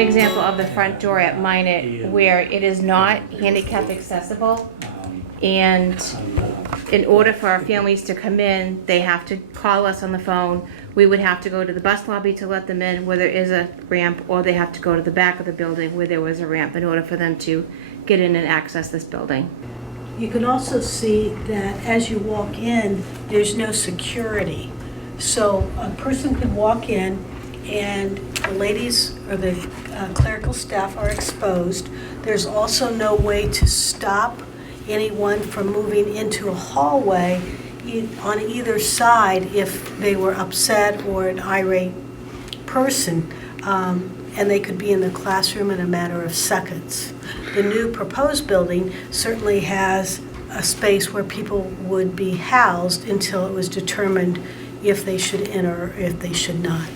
example of the front door at Minot where it is not handicap accessible, and in order for our families to come in, they have to call us on the phone. We would have to go to the bus lobby to let them in where there is a ramp, or they have to go to the back of the building where there was a ramp in order for them to get in and access this building. You can also see that as you walk in, there's no security. So a person could walk in and the ladies or the clerical staff are exposed. There's also no way to stop anyone from moving into a hallway on either side if they were upset or an irate person, and they could be in the classroom in a matter of seconds. The new proposed building certainly has a space where people would be housed until it was determined if they should enter or if they should not.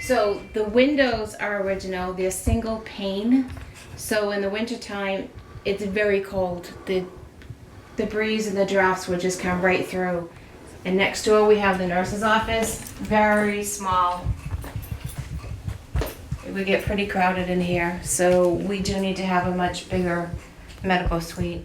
So the windows are original. They're single pane. So in the wintertime, it's very cold. The breeze and the drafts would just come right through. And next door we have the nurse's office, very small. It would get pretty crowded in here, so we do need to have a much bigger medical suite.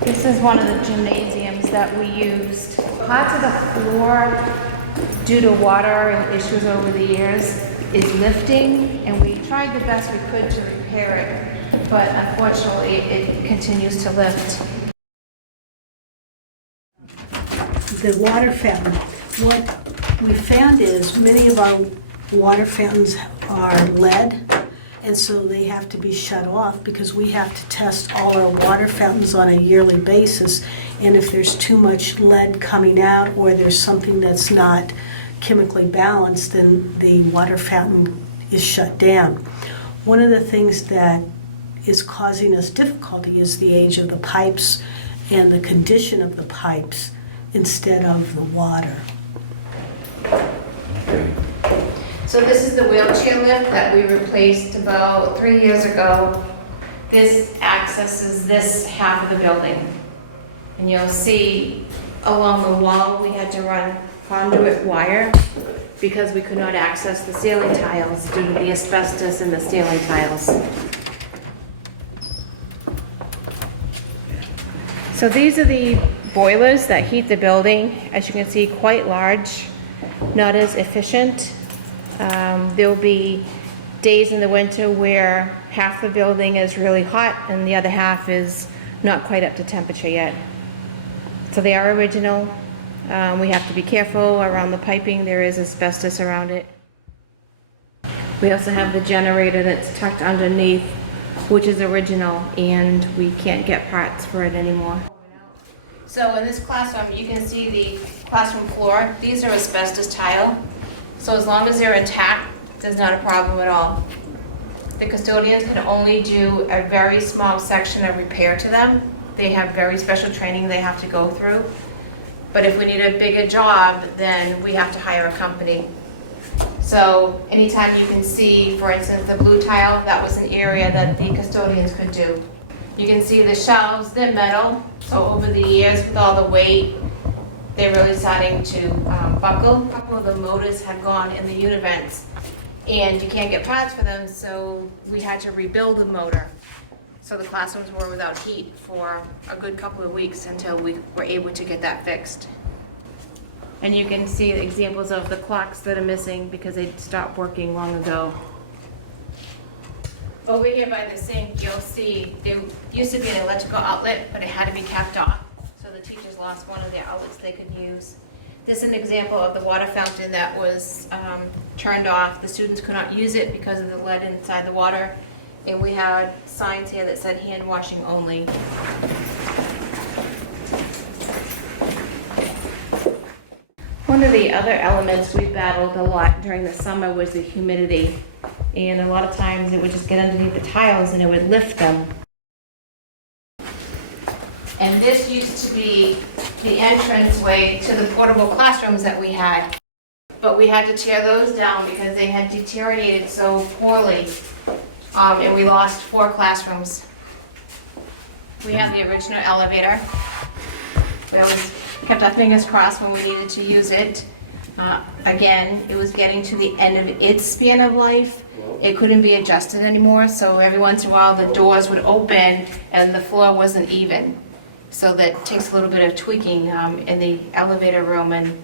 This is one of the gymnasiums that we used. Parts of the floor, due to water and issues over the years, is lifting, and we tried the best we could to repair it, but unfortunately it continues to lift. The water fountain. What we found is many of our water fountains are lead, and so they have to be shut off because we have to test all our water fountains on a yearly basis, and if there's too much lead coming out or there's something that's not chemically balanced, then the water fountain is shut down. One of the things that is causing us difficulty is the age of the pipes and the condition of the pipes instead of the water. So this is the wheelchair lift that we replaced about 3 years ago. This accesses this half of the building. And you'll see along the wall we had to run conduit wire because we could not access the ceiling tiles due to the asbestos in the ceiling tiles. So these are the boilers that heat the building. As you can see, quite large, not as efficient. There will be days in the winter where half the building is really hot and the other half is not quite up to temperature yet. So they are original. We have to be careful around the piping. There is asbestos around it. We also have the generator that's tucked underneath, which is original, and we can't get parts for it anymore. So in this classroom, you can see the classroom floor. These are asbestos tile. So as long as they're intact, there's not a problem at all. The custodians can only do a very small section of repair to them. They have very special training they have to go through. But if we need a bigger job, then we have to hire a company. So anytime you can see, for instance, the blue tile, that was an area that the custodians could do. You can see the shelves, they're metal. So over the years, with all the weight, they're really starting to buckle. A couple of the motors had gone in the unit vents, and you can't get parts for them, so we had to rebuild the motor. So the classrooms were without heat for a good couple of weeks until we were able to get that fixed. And you can see examples of the clocks that are missing because they stopped working long ago. Over here by the sink, you'll see there used to be an electrical outlet, but it had to be capped off. So the teachers lost one of their outlets they could use. This is an example of the water fountain that was turned off. The students could not use it because of the lead inside the water. And we had signs here that said hand washing only. One of the other elements we battled a lot during the summer was the humidity. And a lot of times it would just get underneath the tiles and it would lift them. And this used to be the entranceway to the portable classrooms that we had. But we had to tear those down because they had deteriorated so poorly. And we lost 4 classrooms. We had the original elevator. We always kept our fingers crossed when we needed to use it. Again, it was getting to the end of its span of life, it couldn't be adjusted anymore, so every once in a while the doors would open and the floor wasn't even. So that takes a little bit of tweaking in the elevator room, and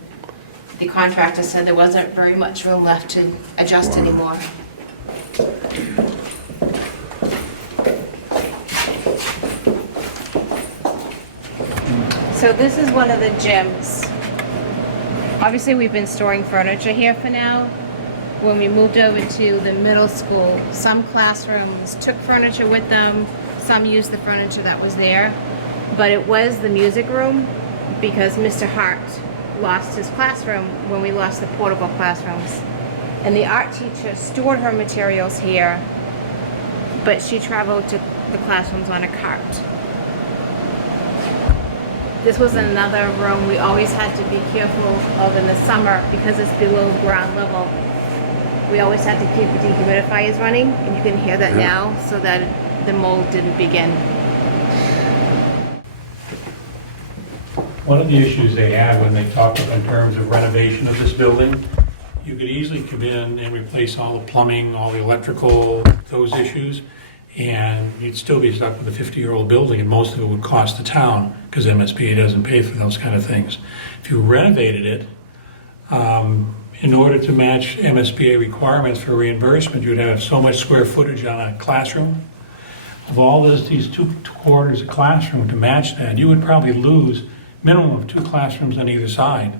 the contractor said there wasn't very much room left to adjust anymore. So this is one of the gyms. Obviously, we've been storing furniture here for now. When we moved over to the middle school, some classrooms took furniture with them, some used the furniture that was there. But it was the music room because Mr. Hart lost his classroom when we lost the portable classrooms. And the art teacher stored her materials here, but she traveled to the classrooms on a cart. This was another room we always had to be careful of in the summer because it's below ground level. We always had to keep the dehumidifiers running, and you can hear that now, so that the mold didn't begin. One of the issues they have when they talk in terms of renovation of this building, you could easily come in and replace all the plumbing, all the electrical, those issues, and you'd still be stuck with a 50-year-old building, and most of it would cost the town because MSBA doesn't pay for those kind of things. If you renovated it, in order to match MSBA requirements for reimbursement, you'd have so much square footage on a classroom. Of all these two quarters of classroom to match that, you would probably lose minimum of 2 classrooms on either side.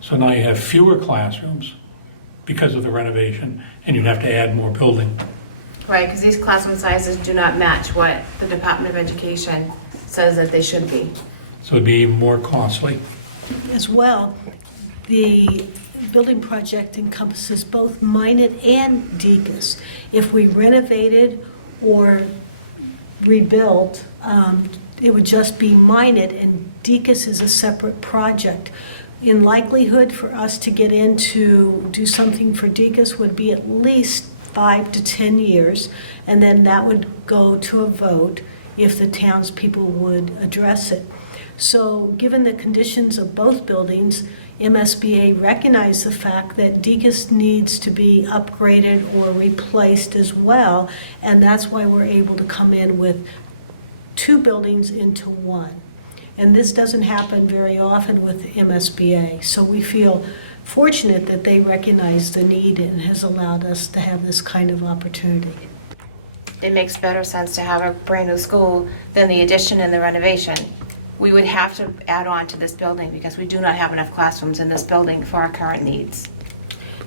So now you have fewer classrooms because of the renovation, and you'd have to add more building. Right, because these classroom sizes do not match what the Department of Education says that they should be. So it'd be more costly. As well, the building project encompasses both Minot and Deacon's. If we renovated or rebuilt, it would just be Minot, and Deacon's is a separate project. In likelihood for us to get in to do something for Deacon's would be at least 5 to 10 years, and then that would go to a vote if the townspeople would address it. So given the conditions of both buildings, MSBA recognized the fact that Deacon's needs to be upgraded or replaced as well, and that's why we're able to come in with 2 buildings into one. And this doesn't happen very often with MSBA, so we feel fortunate that they recognize the need and has allowed us to have this kind of opportunity. It makes better sense to have a brand new school than the addition and the renovation. We would have to add on to this building because we do not have enough classrooms in this building for our current needs.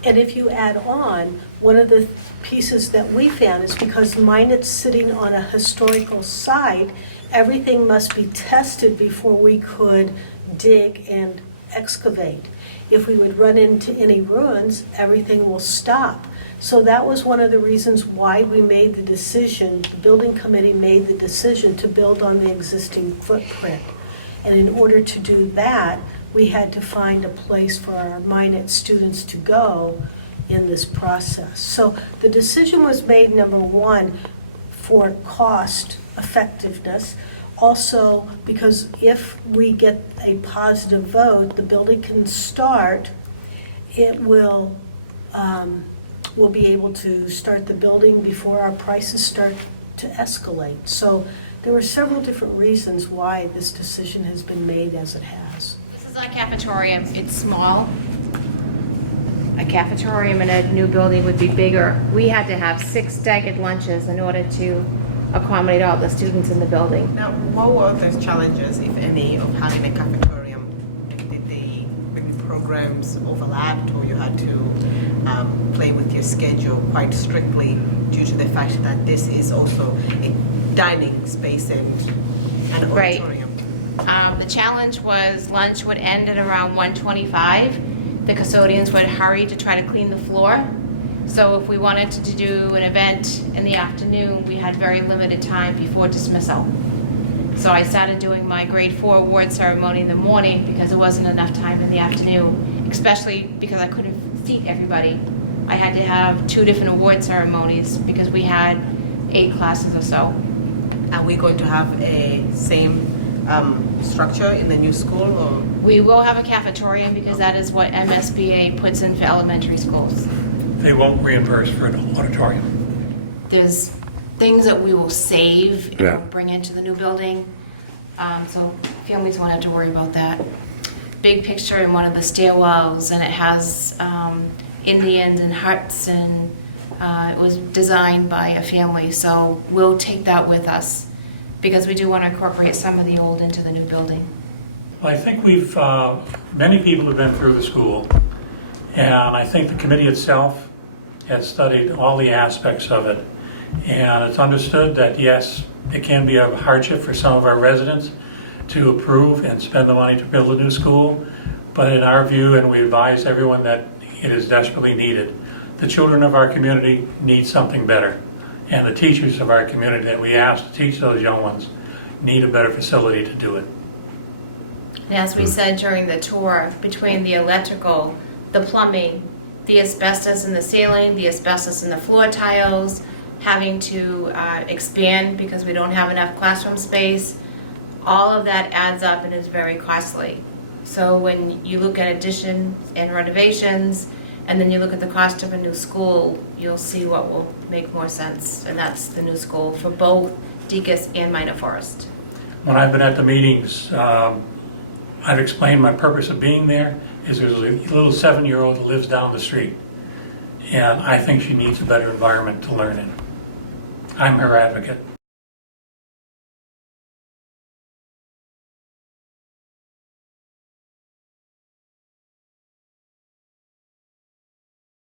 And if you add on, one of the pieces that we found is because Minot's sitting on a historical site, everything must be tested before we could dig and excavate. If we would run into any ruins, everything will stop. So that was one of the reasons why we made the decision, the building committee made the decision to build on the existing footprint. And in order to do that, we had to find a place for our Minot students to go in this process. So the decision was made, number one, for cost effectiveness. Also, because if we get a positive vote, the building can start, it will, we'll be able to start the building before our prices start to escalate. So there were several different reasons why this decision has been made as it has. This is our cafeteria. It's small. A cafeteria in a new building would be bigger. We had to have 6 staggered lunches in order to accommodate all the students in the building. Now, what were the challenges, if any, of having a cafeteria? Did the programs overlapped, or you had to play with your schedule quite strictly due to the fact that this is also a dining space and an auditorium? Right. The challenge was lunch would end at around 1:25. The custodians would hurry to try to clean the floor. So if we wanted to do an event in the afternoon, we had very limited time before dismissal. So I started doing my grade 4 award ceremony in the morning because there wasn't enough time in the afternoon, especially because I couldn't seat everybody. I had to have 2 different award ceremonies because we had 8 classes or so. Are we going to have a same structure in the new school, or? We will have a cafeteria because that is what MSBA puts in for elementary schools. they won't reimburse for an auditorium. There's things that we will save and Yeah. we'll bring into the new building. So families won't have to worry about that. Big picture in one of the stairwells, and it has Indians and hearts, and it was designed by a family. So we'll take that with us because we do want to incorporate some of the old into the new building. Well, I think many people have been through the school, and I think the committee itself has studied all the aspects of it. And it's understood that, yes, it can be a hardship for some of our residents to approve and spend the money to build a new school, but in our view, and we advise everyone that it is desperately needed. The children of our community need something better, and the teachers of our community that we ask to teach those young ones need a better facility to do it. And as we said during the tour, between the electrical, the plumbing, the asbestos in the ceiling, the asbestos in the floor tiles, having to expand because we don't have enough classroom space, all of that adds up and is very costly. So when you look at additions and renovations, and then you look at the cost of a new school, you'll see what will make more sense, and that's the new school for both Deacon's and Minot Forest. When I've been at the meetings, I've explained my purpose of being there is there's a little 7-year-old that lives down the street, and I think she needs a better environment to learn in. I'm her advocate.